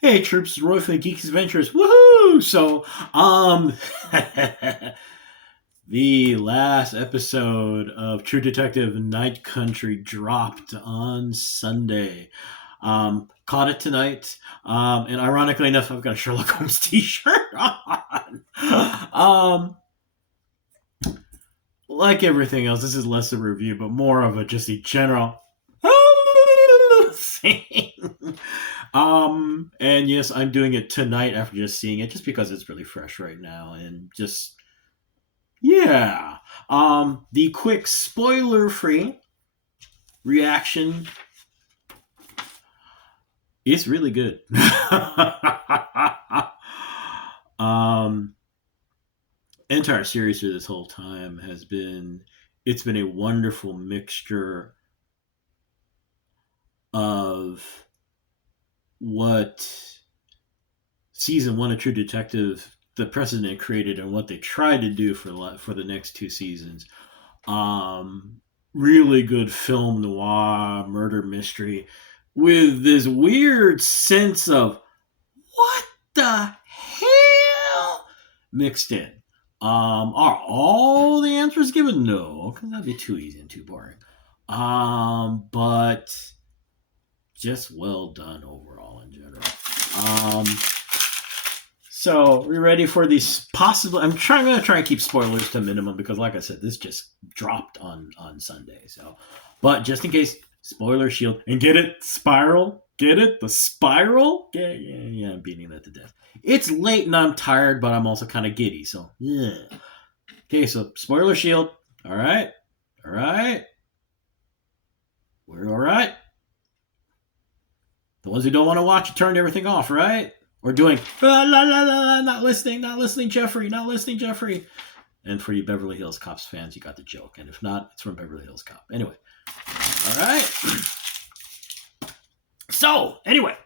Hey troops, Roy for the Geeks Adventures. Woohoo! So, um, the last episode of True Detective Night Country dropped on Sunday. Caught it tonight. And ironically enough, I've got a Sherlock Holmes t-shirt on. Like everything else, this is less a review, but more of a just a general thing. And yes, I'm doing it tonight after just seeing it, just because it's really fresh right now, and just yeah. The quick spoiler-free reaction is really good. um, entire series through this whole time has been it's been a wonderful mixture of what season one of True Detective the precedent created and what they tried to do for the next two seasons. Um, Really good film noir murder mystery with this weird sense of what the hell mixed in. Are all the answers given? No, because that'd be too easy and too boring. But just well done overall in general. Um, so we ready for these possible? I'm gonna try and keep spoilers to a minimum because, like I said, this just dropped on Sunday. So, but just in case, spoiler shield and get it spiral. Get it? The spiral? Yeah. I'm beating that to death. It's late and I'm tired, but I'm also kind of giddy. So, yeah. Okay, so spoiler shield. All right. All right. We're all right. The ones who don't want to watch, you turned everything off, right? Or doing not listening, Jeffrey, not listening, Jeffrey. And for you Beverly Hills Cops fans, you got the joke. And if not, it's from Beverly Hills Cop. Anyway, all right. So anyway,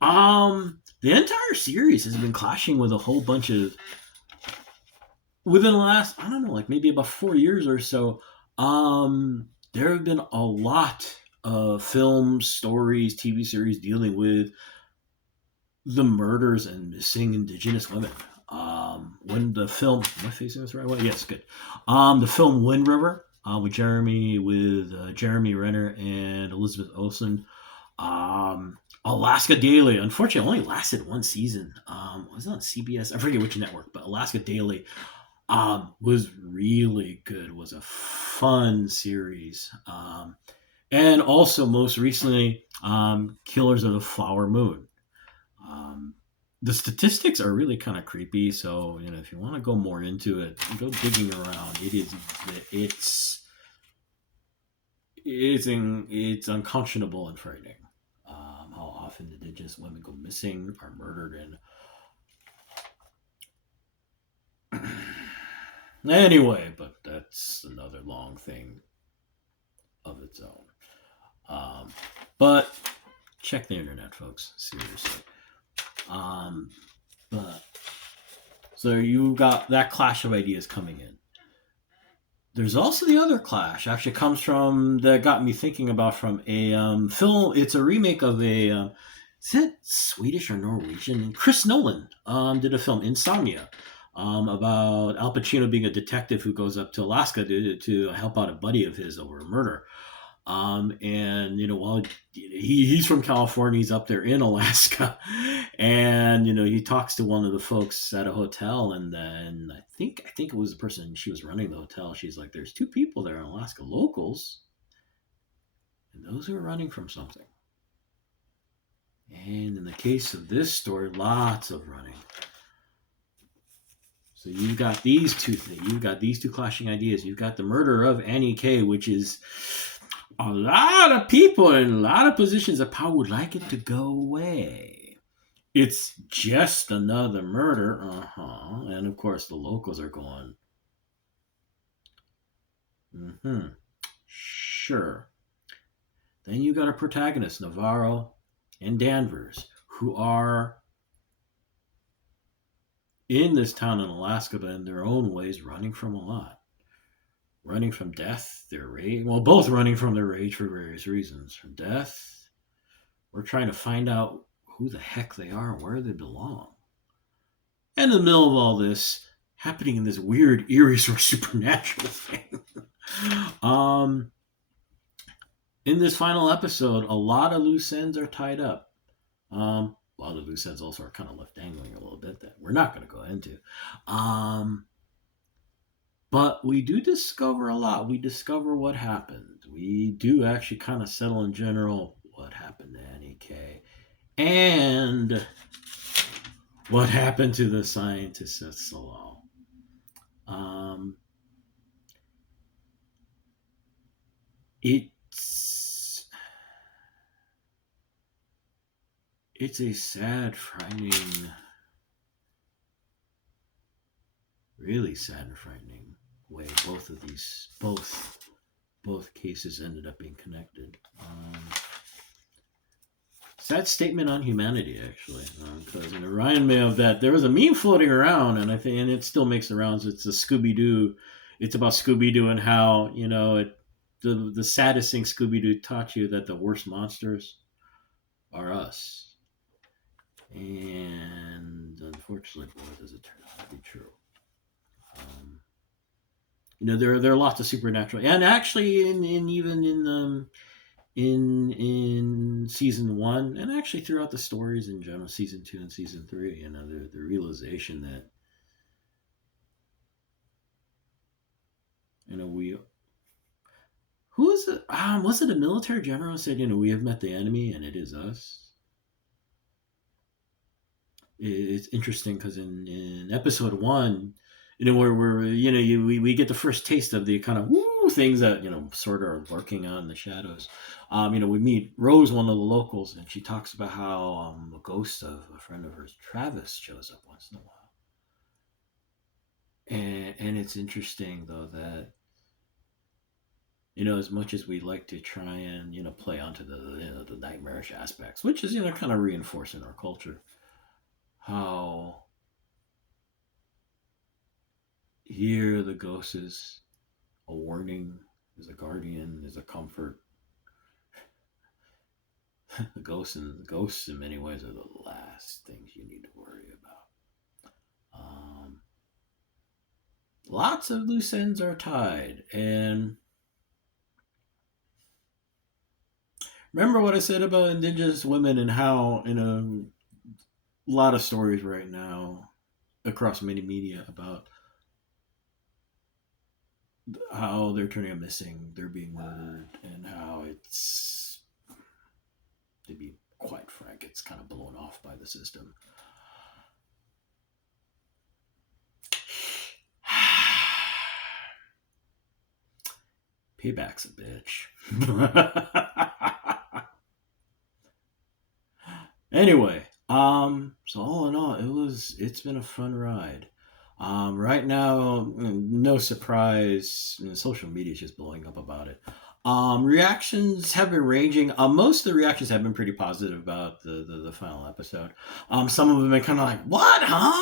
the entire series has been clashing with a whole bunch of within the last I don't know, like maybe about 4 years or so. There have been a lot of films, stories, TV series dealing with the murders and missing Indigenous women. When the film, am I facing this the right way? Yes, good. The film Wind River with Jeremy Renner and Elizabeth Olsen. Alaska Daily, unfortunately, only lasted one season. Was it on CBS? I forget which network, but Alaska Daily was really good. Was a fun series. And also, most recently, Killers of the Flower Moon. Um, the statistics are really kind of creepy, so if you want to go more into it, go digging around. It's unconscionable and frightening. How often Indigenous women go missing, are murdered, and anyway, but that's another long thing of its own. But check the internet, folks. Seriously. But so you got that clash of ideas coming in. There's also the other clash. Actually, comes from that got me thinking about from a film. It's a remake of a. Is it Swedish or Norwegian? Chris Nolan did a film, Insomnia, about Al Pacino being a detective who goes up to Alaska to help out a buddy of his over a murder. And while he's from California, he's up there in Alaska, and he talks to one of the folks at a hotel, and then I think it was the person she was running the hotel. She's like, "There's two people there in Alaska, locals, and those who are running from something." And in the case of this story, lots of running. So you've got these two things. You've got these two clashing ideas. You've got the murder of Annie K, which is a lot of people in a lot of positions of power would like it to go away. It's just another murder, and of course the locals are going, sure. Then you got a protagonist, Navarro and Danvers, who are in this town in Alaska, but in their own ways running from a lot. Running from death, their rage. Well, both running from their rage for various reasons. From death, we're trying to find out who the heck they are and where they belong. And in the middle of all this, happening in this weird, eerie, sort of supernatural thing. um, in this final episode, a lot of loose ends are tied up. A lot of loose ends also are kind of left dangling a little bit that we're not going to go into. But we do discover a lot. We discover what happened. We do actually kind of settle in general what happened to Annie K. And what happened to the scientists at Salal. It's a sad, frightening, really sad and frightening way both cases ended up being connected. Sad statement on humanity, actually, because Ryan may have that. There was a meme floating around, and it still makes the rounds. It's a Scooby Doo. It's about Scooby Doo and how the saddest thing Scooby Doo taught you that the worst monsters are us. And unfortunately, boy, does it turn out to be true. There are lots of supernatural, and actually, in season 1, and actually throughout the stories in general, season 2 and season 3, the realization that who is it? Was it a military general who said, we have met the enemy and it is us? It's interesting because in episode 1, where we get the first taste of the kind of things that sort of are lurking out in the shadows. We meet Rose, one of the locals, and she talks about how a ghost of a friend of hers, Travis, shows up once in a while. And it's interesting though that as much as we like to try and play onto the nightmarish aspects, which is kind of reinforced in our culture, how here the ghost is a warning, is a guardian, is a comfort. The ghosts in many ways are the last things you need to worry about. Lots of loose ends are tied, and remember what I said about Indigenous women and how a lot of stories right now across many media about how they're turning up missing, they're being murdered, and how it's, to be quite frank, it's kind of blown off by the system. Payback's a bitch. Anyway, so all in all, it's been a fun ride. Right now, no surprise, social media is just blowing up about it. Reactions have been ranging. Most of the reactions have been pretty positive about the final episode. Some of them have been kind of like, what, huh?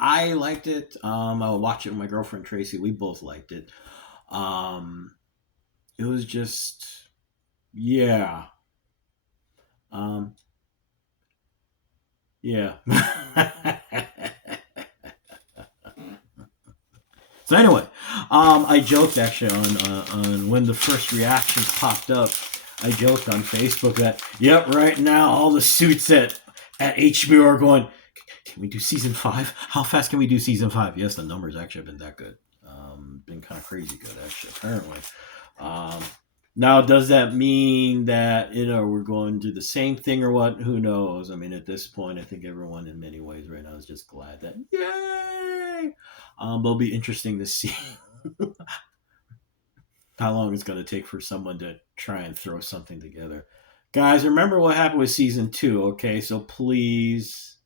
I liked it. I would watch it with my girlfriend Tracy. We both liked it. It was just, yeah. Yeah. So anyway, I joked actually on when the first reactions popped up. I joked on Facebook that, yep, right now all the suits at HBO are going, can we do season 5? How fast can we do season 5? Yes, the numbers actually have been that good. Been kind of crazy good actually, apparently. Now, does that mean that we're going to do the same thing or what? Who knows? I mean, at this point, I think everyone in many ways right now is just glad that yay. It'll be interesting to see how long it's going to take for someone to try and throw something together. Guys, remember what happened with season 2, okay? So please.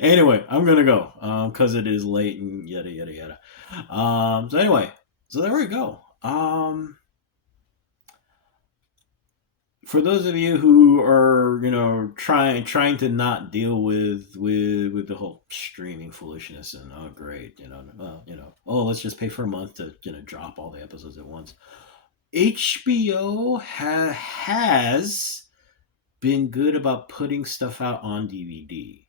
Anyway, I'm going to go because it is late and yada, yada, yada. So anyway, so there we go. For those of you who are, trying to not deal with the whole streaming foolishness and great, let's just pay for a month to drop all the episodes at once. HBO has been good about putting stuff out on DVD.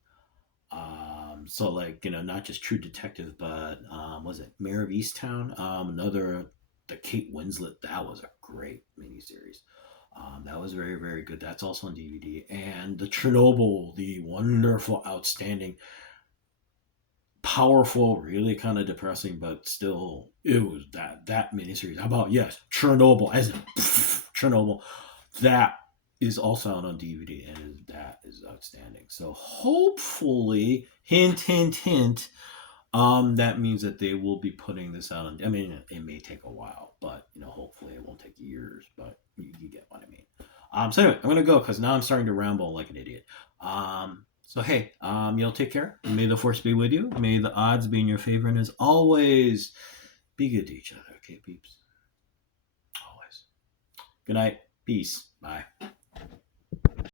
So like, not just True Detective, but was it Mayor of Easttown? Another, the Kate Winslet. That was a great miniseries. That was very, very good. That's also on DVD. And the Chernobyl, the wonderful, outstanding, powerful, really kind of depressing, but still, it was that miniseries. How about, yes, Chernobyl, as in Chernobyl. That is also out on DVD, and that is outstanding. So hopefully, hint, hint, hint. That means that they will be putting this out on. I mean, it may take a while, but hopefully it won't take years. But you get what I mean. So anyway, I'm gonna go because now I'm starting to ramble like an idiot. So hey, y'all take care. May the force be with you. May the odds be in your favor, and as always, be good to each other. Okay, peeps. Always. Good night. Peace. Bye.